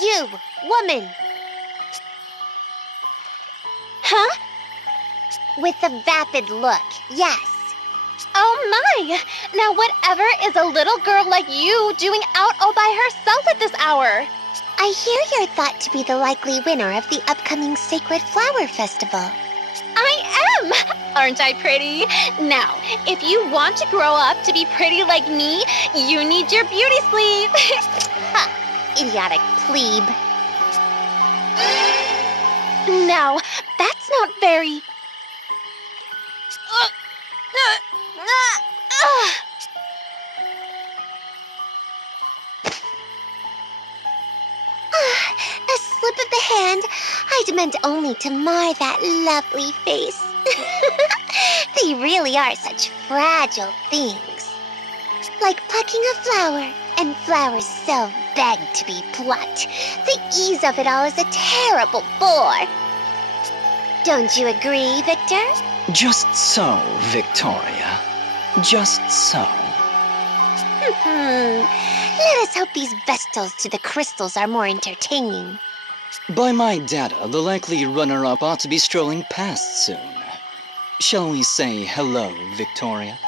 You, woman! Huh? With the vapid look, yes. Oh my! Now whatever is a little girl like you doing out all by herself at this hour? I hear you're thought to be the likely winner of the upcoming Sacred Flower Festival. I am! Aren't I pretty? Now, if you want to grow up to be pretty like me, you need your beauty sleep. Ha! Idiotic plebe. Now, that's not very... A slip of the hand. I'd meant only to mar that lovely face. They really are such fragile things. Like plucking a flower, and flowers so beg to be plucked. The ease of it all is a terrible bore. Don't you agree, Victor? Just so, Victoria. Just so. Let us hope these vestals to the crystals are more entertaining. By my data, the likely runner-up ought to be strolling past soon. Shall we say hello, Victoria?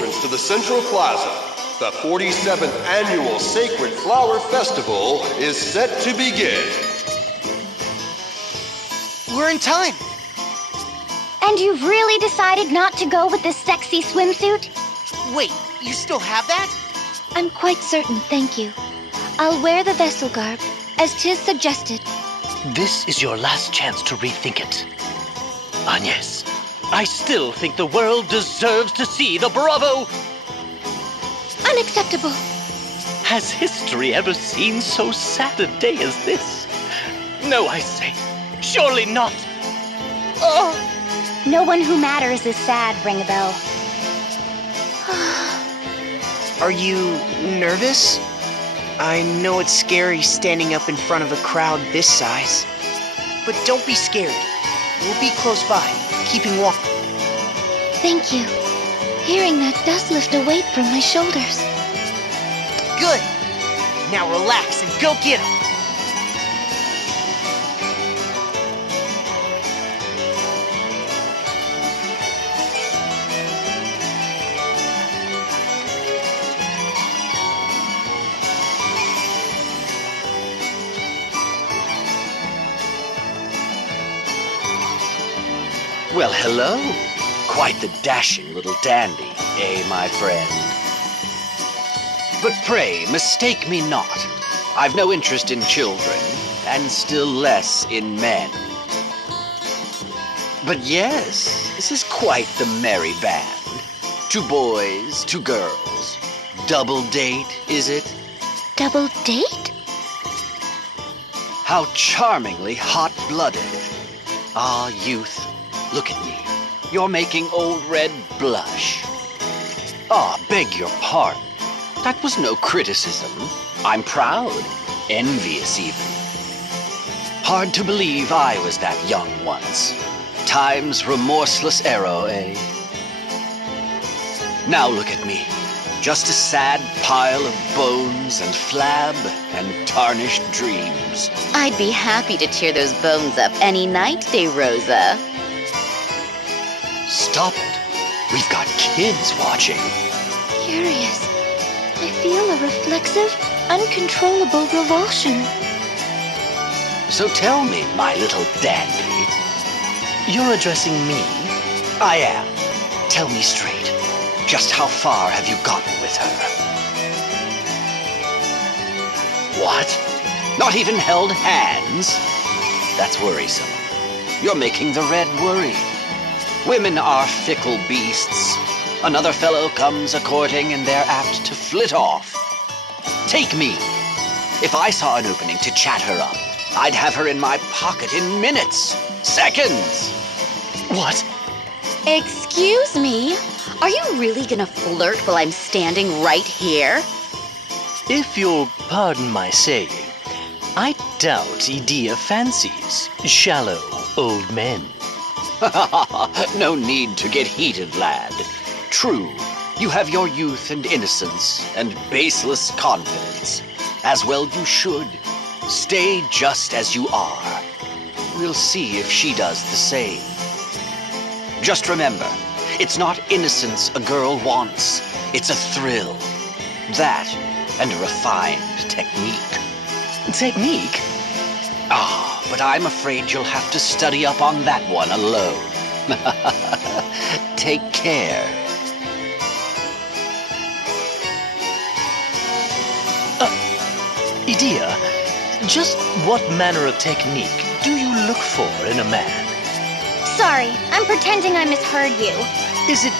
entrance to the Central Plaza. The 47th Annual Sacred Flower Festival is set to begin. We're in time. And you've really decided not to go with this sexy swimsuit? Wait, you still have that? I'm quite certain, thank you. I'll wear the vessel garb, as 'tis suggested. This is your last chance to rethink it. Agnes, I still think the world deserves to see the Bravo. Unacceptable. Has history ever seen so sad a day as this? No, I say, surely not. Oh! No one who matters is sad, ring a bell. Are you nervous? I know it's scary standing up in front of a crowd this size. But don't be scared. We'll be close by, keeping walk. Thank you. Hearing that does lift a weight from my shoulders. Good. Now relax and go get 'em. Well, hello. Quite the dashing little dandy, eh, my friend? But pray, mistake me not. I've no interest in children, and still less in men. But yes, this is quite the merry band. 2 boys, 2 girls. Double date, is it? Double date? How charmingly hot-blooded. Ah, youth, look at me. You're making Old Red blush. Ah, beg your pardon. That was no criticism. I'm proud, envious even. Hard to believe I was that young once. Time's remorseless arrow, eh? Now look at me. Just a sad pile of bones and flab and tarnished dreams. I'd be happy to tear those bones up any night, De Rosa. Stop it. We've got kids watching. Curious. I feel a reflexive, uncontrollable revulsion. So tell me, my little dandy. You're addressing me? I am. Tell me straight. Just how far have you gotten with her? What? Not even held hands? That's worrisome. You're making the Red worry. Women are fickle beasts. Another fellow comes a-courting and they're apt to flit off. Take me. If I saw an opening to chat her up, I'd have her in my pocket in minutes, seconds. What? Excuse me? Are you really gonna flirt while I'm standing right here? If you'll pardon my saying, I doubt Edea fancies shallow old men. No need to get heated, lad. True, you have your youth and innocence and baseless confidence. As well you should. Stay just as you are. We'll see if she does the same. Just remember, it's not innocence a girl wants. It's a thrill. That and a refined technique. Technique? Ah, but I'm afraid you'll have to study up on that one alone. Take care. Edea, just what manner of technique do you look for in a man? Sorry, I'm pretending I misheard you. Is it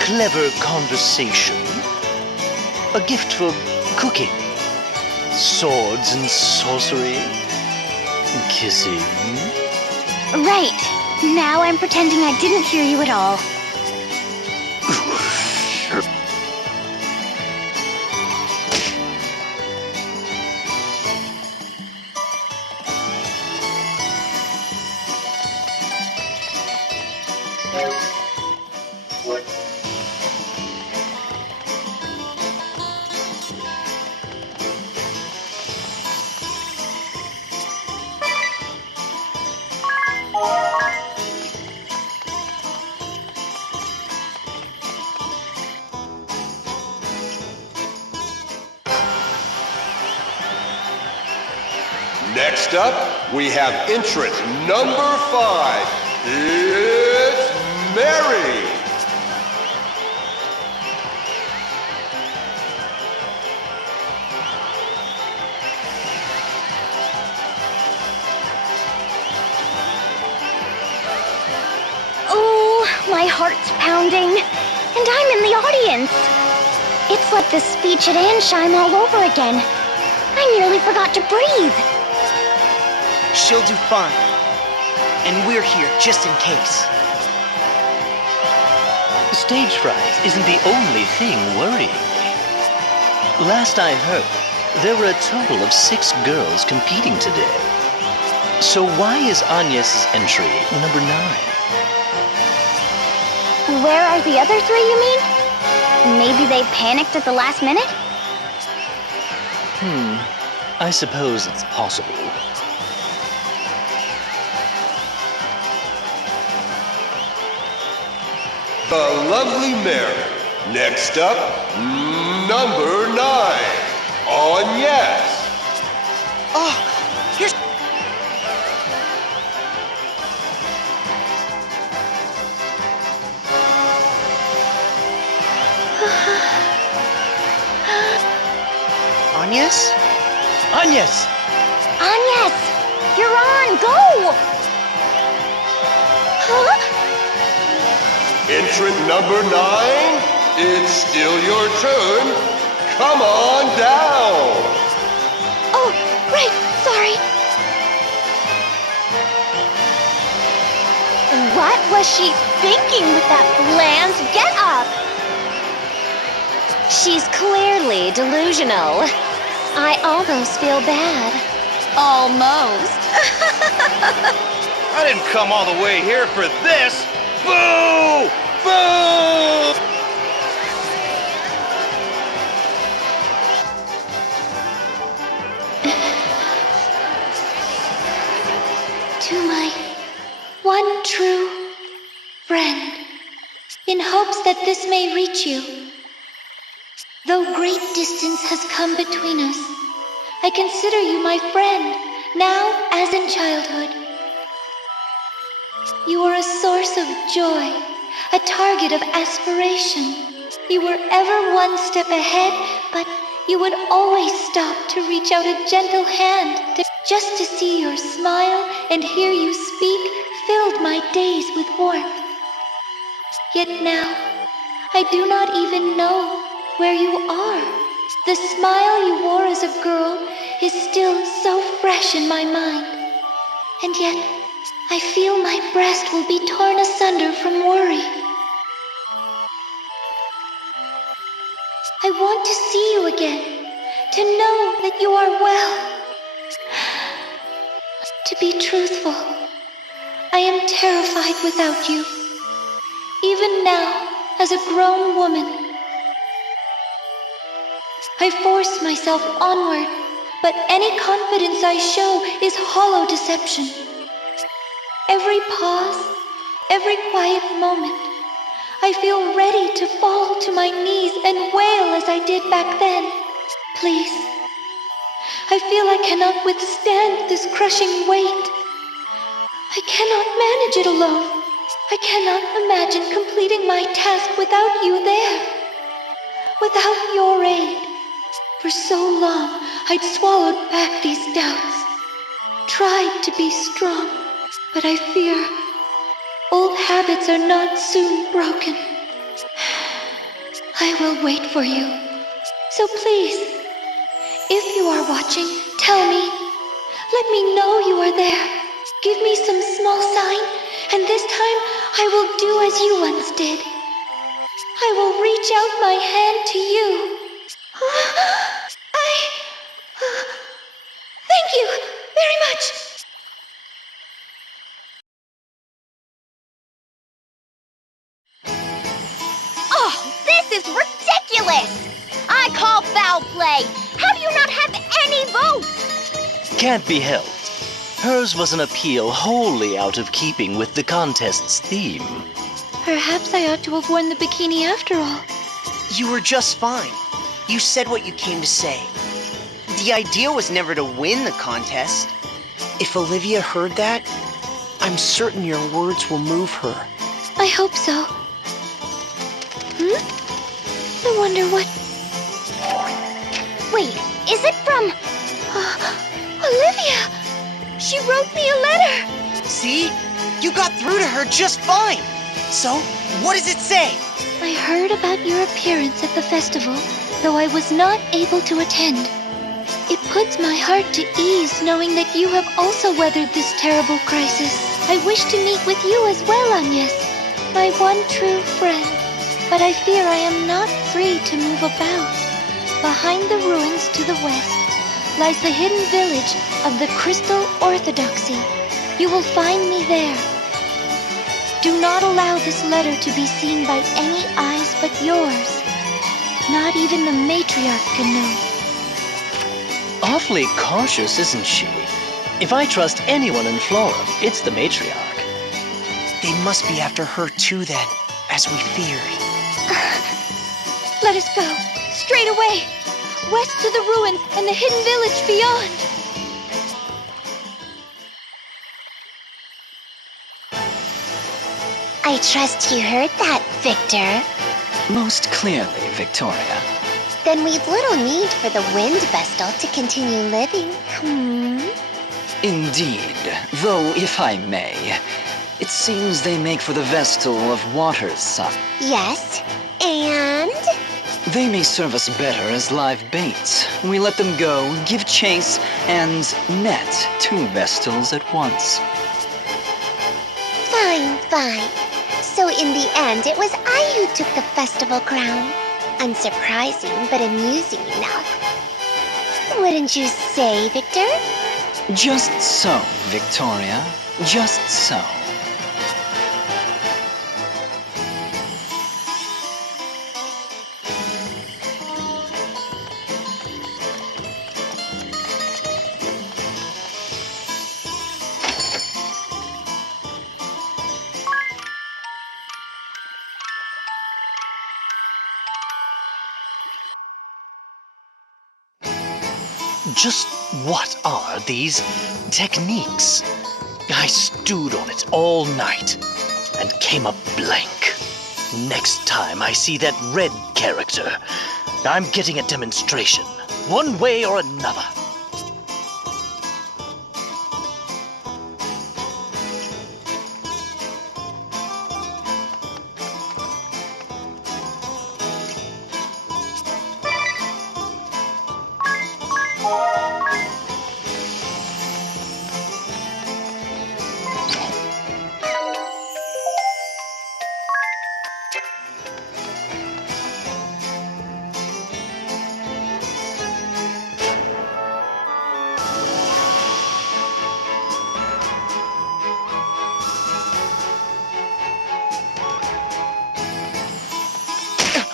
clever conversation? A gift for cooking? Swords and sorcery? Kissing? Right. Now I'm pretending I didn't hear you at all. Next up, we have entrant number 5. It's Mary. Oh, my heart's pounding. And I'm in the audience. It's like the speech at Ansheim all over again. I nearly forgot to breathe. She'll do fine. And we're here just in case. Stage fright isn't the only thing worrying me. Last I heard, there were a total of 6 girls competing today. So why is Agnes' entry number 9? Where are the other 3, you mean? Maybe they panicked at the last minute? I suppose it's possible. The lovely Mary. Next up, number 9. Agnes. Oh, here's... Agnes? Agnes! Agnes! You're on! Go! Huh? Entrant number 9. It's still your turn. Come on down. Oh, right. Sorry. What was she thinking with that bland get-up? She's clearly delusional. I almost feel bad. Almost. I didn't come all the way here for this. Boo! Boo! To my one true friend, in hopes that this may reach you. Though great distance has come between us, I consider you my friend, now as in childhood. You were a source of joy, a target of aspiration. You were ever one step ahead, but you would always stop to reach out a gentle hand. Just to see your smile and hear you speak filled my days with warmth. Yet now, I do not even know where you are. The smile you wore as a girl is still so fresh in my mind. And yet, I feel my breast will be torn asunder from worry. I want to see you again, to know that you are well. To be truthful, I am terrified without you. Even now, as a grown woman, I force myself onward, but any confidence I show is hollow deception. Every pause, every quiet moment, I feel ready to fall to my knees and wail as I did back then. Please, I feel I cannot withstand this crushing weight. I cannot manage it alone. I cannot imagine completing my task without you there. Without your aid. For so long, I'd swallowed back these doubts. Tried to be strong, but I fear old habits are not soon broken. I will wait for you. So please, if you are watching, tell me. Let me know you are there. Give me some small sign, and this time I will do as you once did. I will reach out my hand to you. Thank you very much. Oh, this is ridiculous! I call foul play. How do you not have any votes? Can't be helped. Hers was an appeal wholly out of keeping with the contest's theme. Perhaps I ought to have worn the bikini after all. You were just fine. You said what you came to say. The idea was never to win the contest. If Olivia heard that, I'm certain your words will move her. I hope so. I wonder what... Wait, is it from... Olivia! She wrote me a letter! See? You got through to her just fine. So, what does it say? I heard about your appearance at the festival, though I was not able to attend. It puts my heart to ease knowing that you have also weathered this terrible crisis. I wish to meet with you as well, Agnes, my one true friend. But I fear I am not free to move about. Behind the ruins to the west lies the hidden village of the Crystal Orthodoxy. You will find me there. Do not allow this letter to be seen by any eyes but yours. Not even the matriarch can know. Awfully cautious, isn't she? If I trust anyone in Flora, it's the matriarch. They must be after her too then, as we feared. Let us go, straight away, west to the ruins and the hidden village beyond. I trust you heard that, Victor. Most clearly, Victoria. Then we've little need for the wind vestal to continue living. Indeed, though if I may, it seems they make for the Vestal of Water's son. Yes, and? They may serve us better as live bait. We let them go, give chase, and net 2 Vestals at once. Fine, fine. So in the end, it was I who took the festival crown. Unsurprising, but amusing enough. Wouldn't you say, Victor? Just so, Victoria. Just so. Just what are these techniques? I stewed on it all night and came up blank. Next time I see that red character, I'm getting a demonstration, one way or another.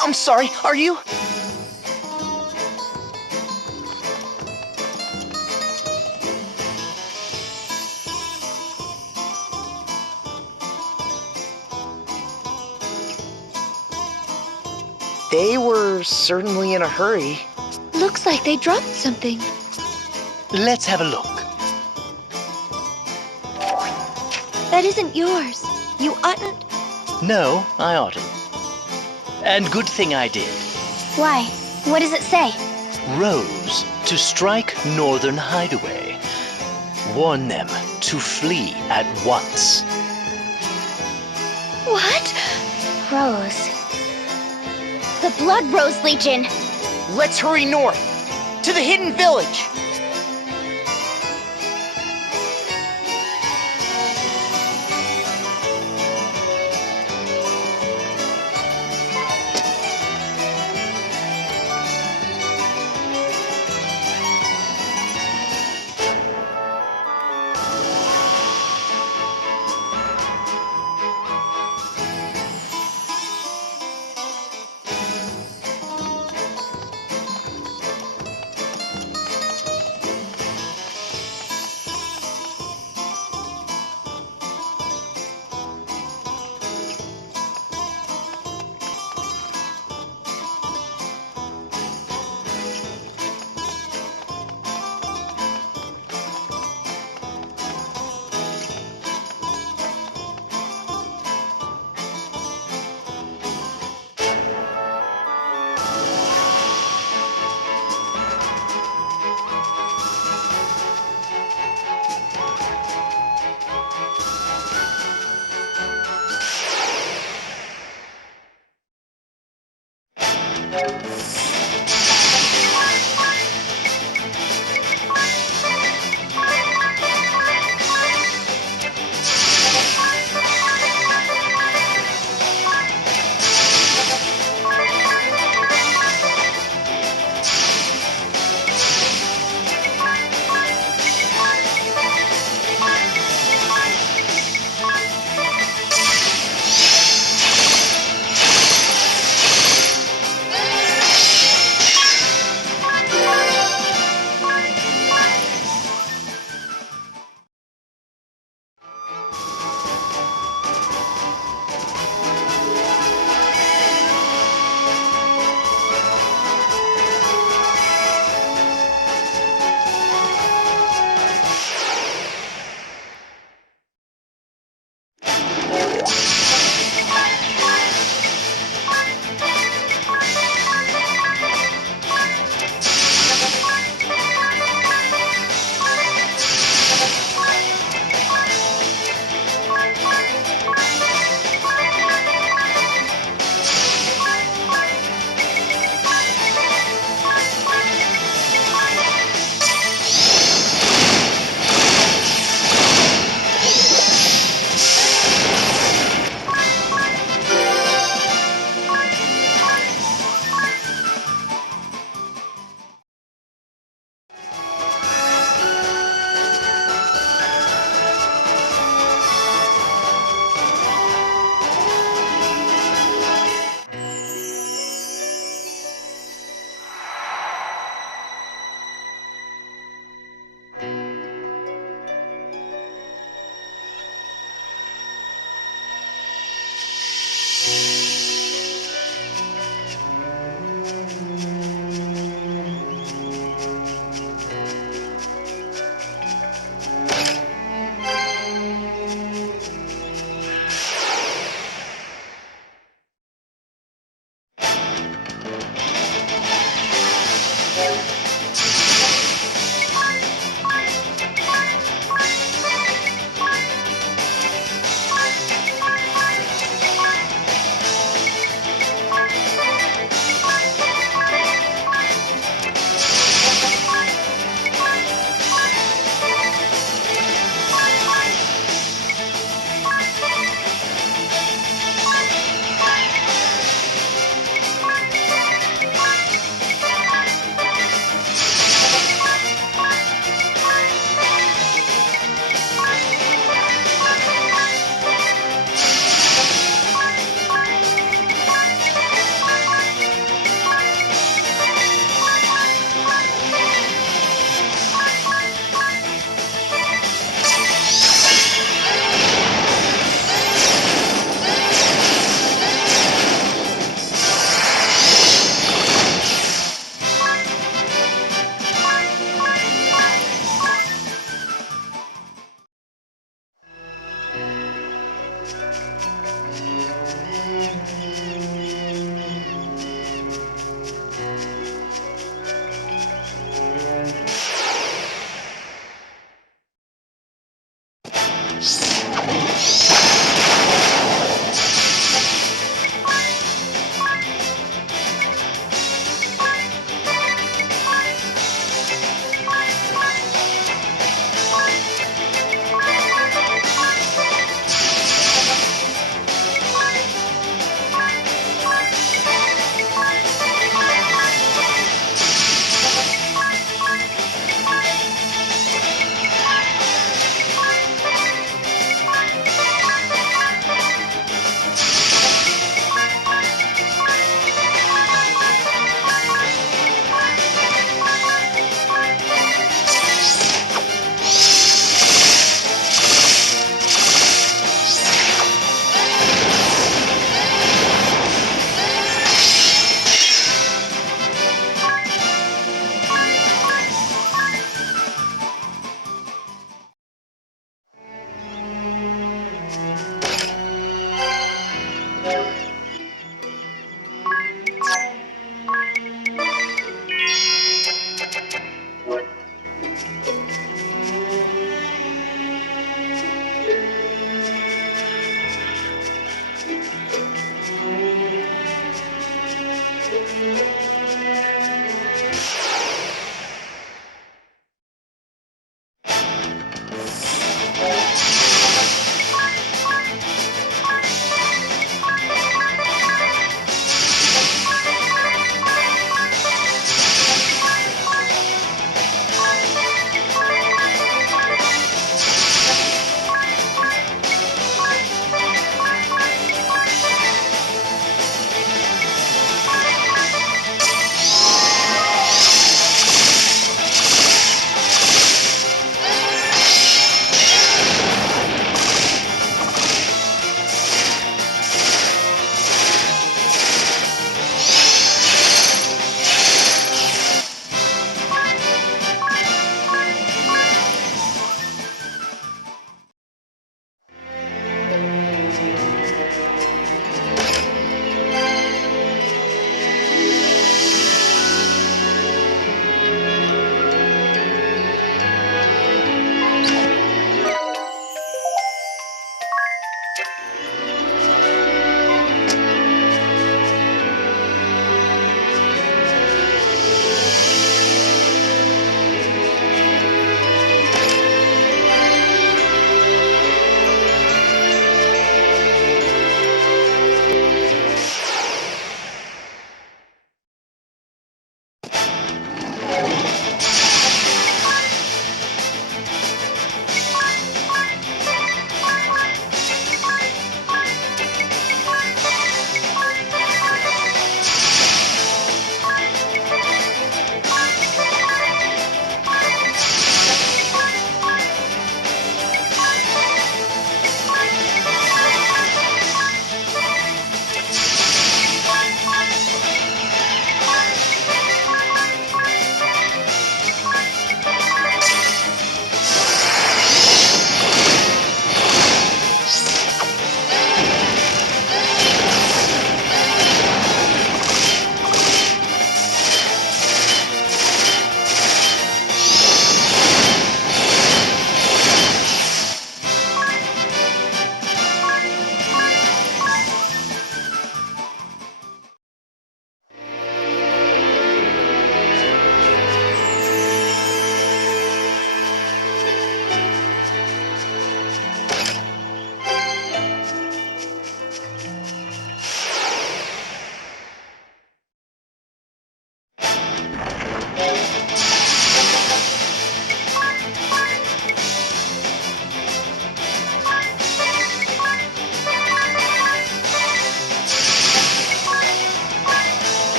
I'm sorry, are you? They were certainly in a hurry. Looks like they dropped something. Let's have a look. That isn't yours. You oughtn't. No, I oughtn't. And good thing I did. Why? What does it say? Rose to strike northern hideaway. Warn them to flee at once. What? Rose. The Blood Rose Legion! Let's hurry north, to the hidden village.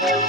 Good.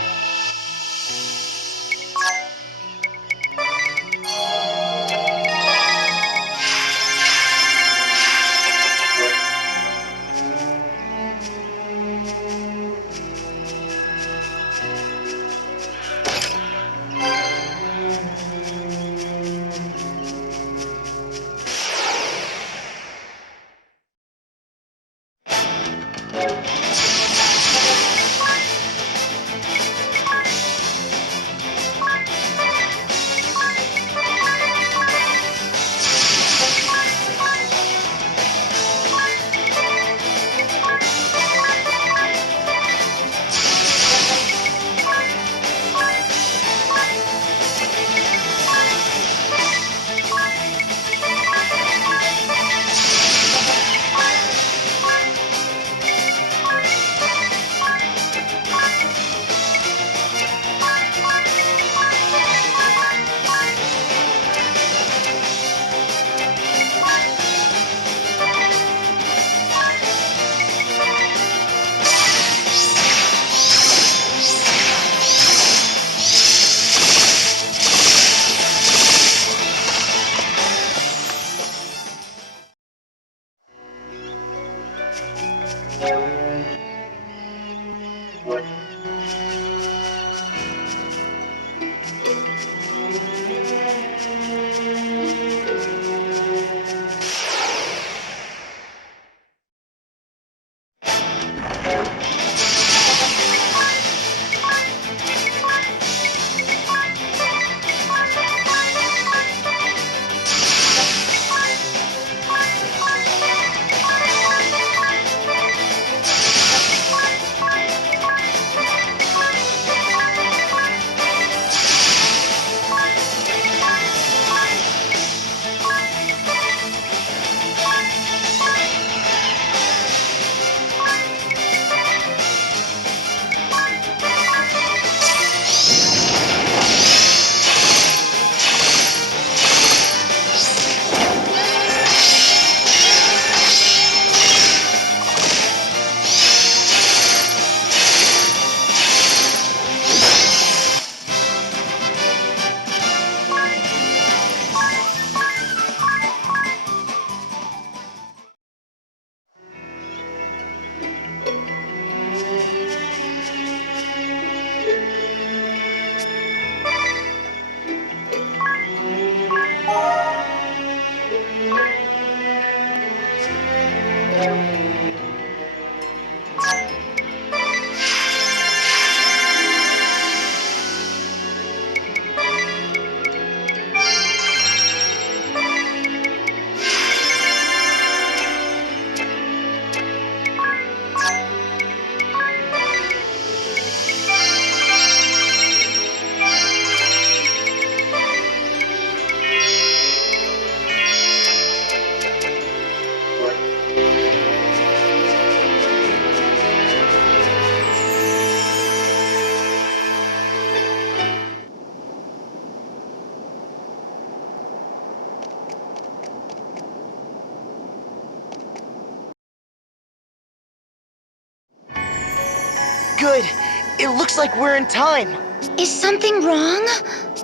It looks like we're in time. Is something wrong?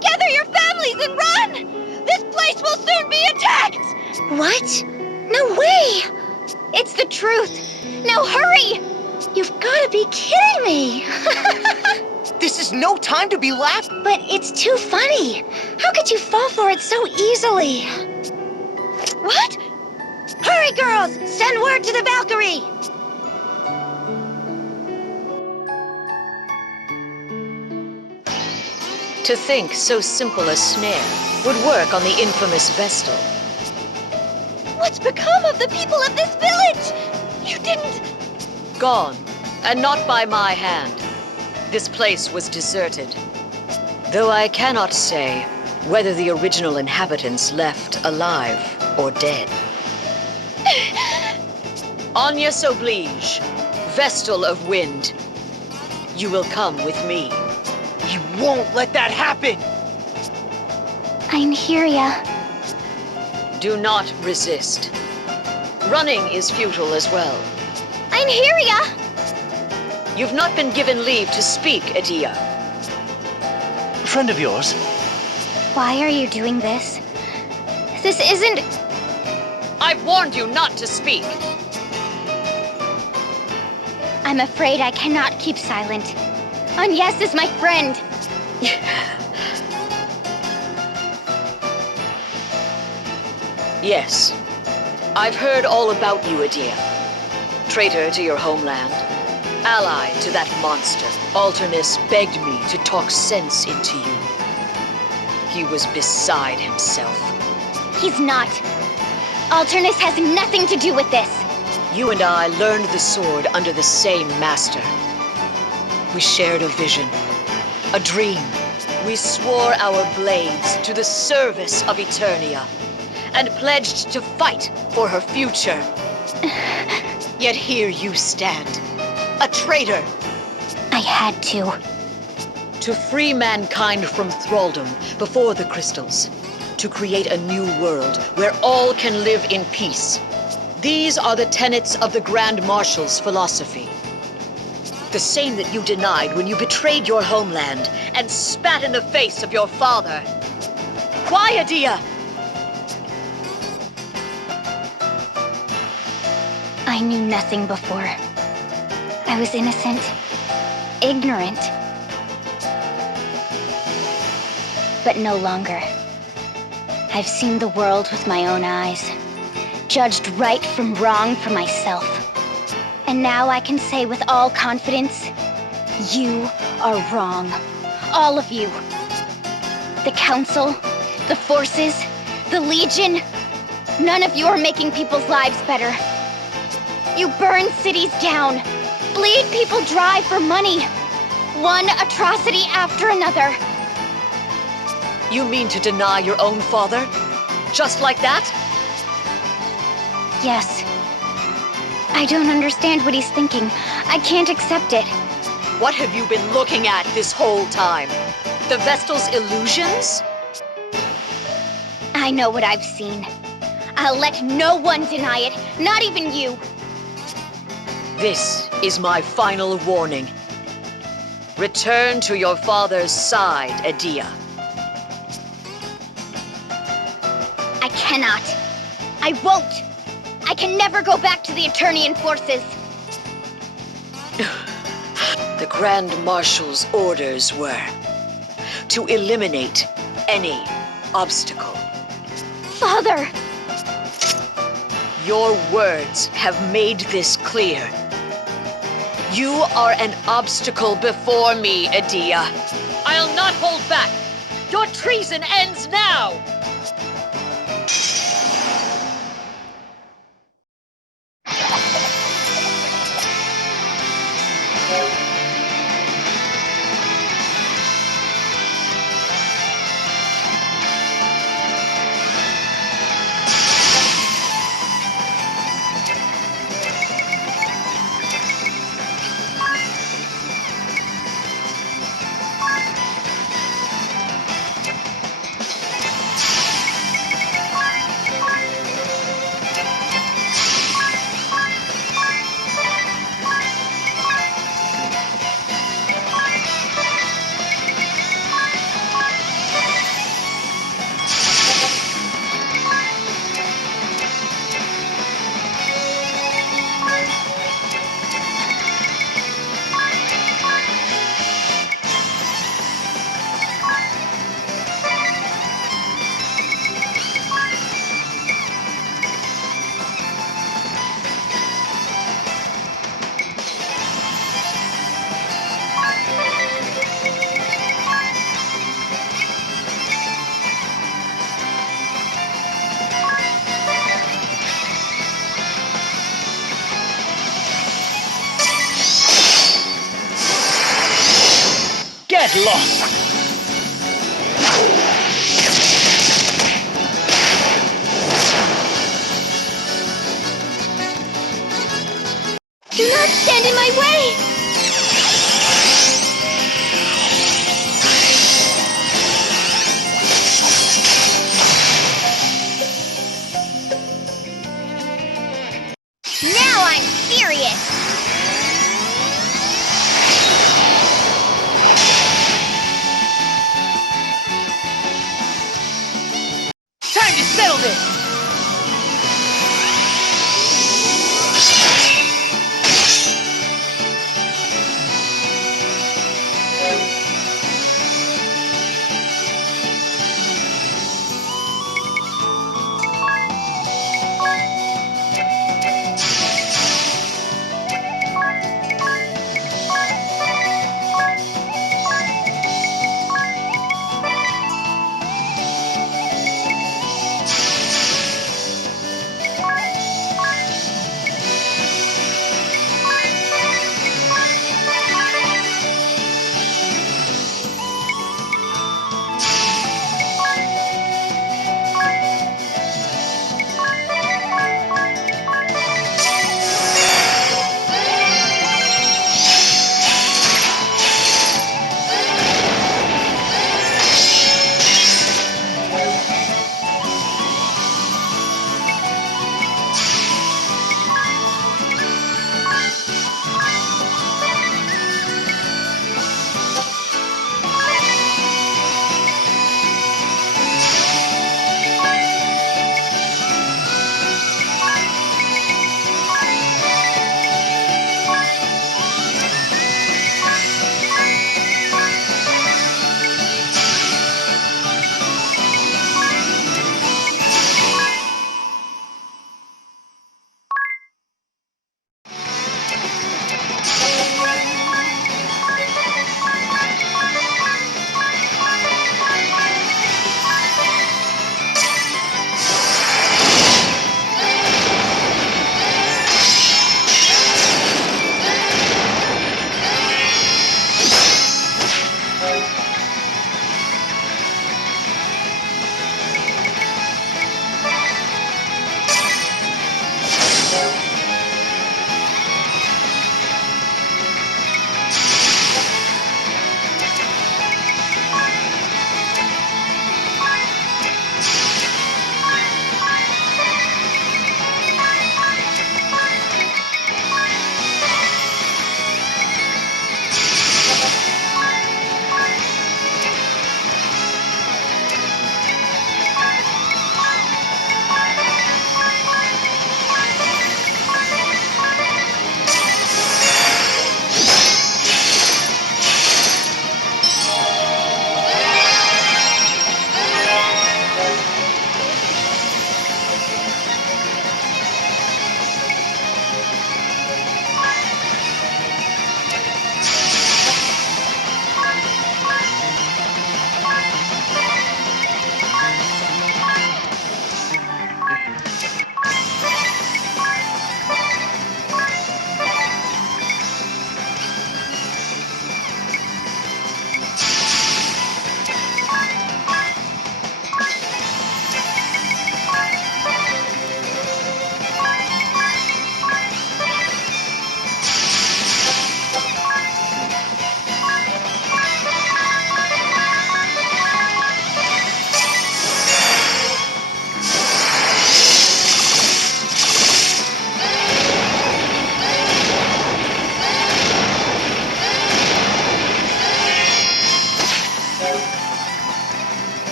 Gather your families and run! This place will soon be attacked! What? No way! It's the truth. Now hurry! You've got to be kidding me! This is no time to be laughing. But it's too funny. How could you fall for it so easily? What? Hurry, girls! Send word to the Valkyrie! To think so simple a snare would work on the infamous Vestal. What's become of the people of this village? You didn't... Gone, and not by my hand. This place was deserted. Though I cannot say whether the original inhabitants left alive or dead. Agnes Oblige, Vestal of Wind, you will come with me. You won't let that happen! I'm Hyria. Do not resist. Running is futile as well. I'm Hyria! You've not been given leave to speak, Adia. Friend of yours? Why are you doing this? This isn't... I've warned you not to speak. I'm afraid I cannot keep silent. Agnes is my friend. Yes. I've heard all about you, Adia. Traitor to your homeland. Ally to that monster. Alternus begged me to talk sense into you. He was beside himself. He's not. Alternus has nothing to do with this. You and I learned the sword under the same master. We shared a vision, a dream. We swore our blades to the service of Eternia and pledged to fight for her future. Yet here you stand, a traitor. I had to. To free mankind from thraldom before the crystals. To create a new world where all can live in peace. These are the tenets of the Grand Marshal's philosophy. The same that you denied when you betrayed your homeland and spat in the face of your father. Why, Adia? I knew nothing before. I was innocent, ignorant. But no longer. I've seen the world with my own eyes, judged right from wrong for myself. And now I can say with all confidence, you are wrong. All of you. The Council, the Forces, the Legion. None of you are making people's lives better. You burn cities down, bleed people dry for money. One atrocity after another. You mean to deny your own father? Just like that? Yes. I don't understand what he's thinking. I can't accept it. What have you been looking at this whole time? The Vestal's illusions? I know what I've seen. I'll let no one deny it, not even you. This is my final warning. Return to your father's side, Adia. I cannot. I won't. I can never go back to the Eternian forces. The Grand Marshal's orders were to eliminate any obstacle. Father! Your words have made this clear. You are an obstacle before me, Adia. I'll not hold back. Your treason ends now! Get lost! Do not stand in my way! Now I'm serious! it!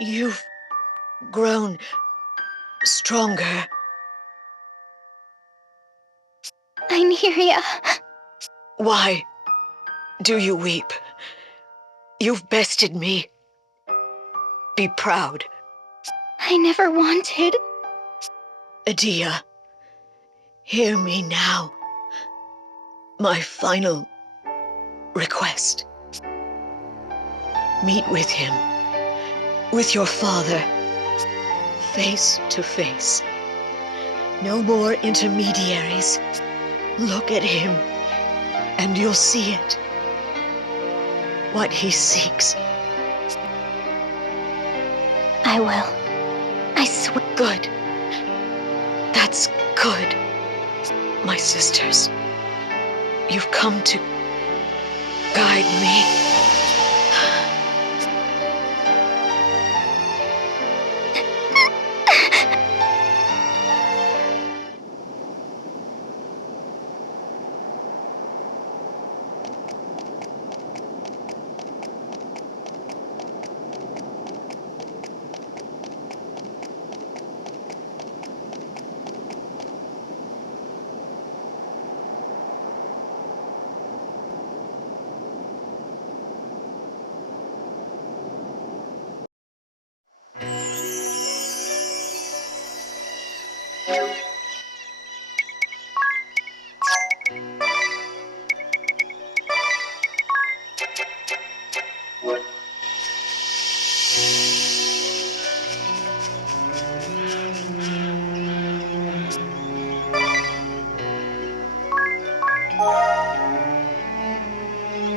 You've grown stronger. Nymeria. Why do you weep? You've bested me. Be proud. I never wanted. Adia, hear me now. My final request. Meet with him, with your father, face to face. No more intermediaries. Look at him, and you'll see it. What he seeks. I will. I swear. Good. That's good. My sisters, you've come to guide me.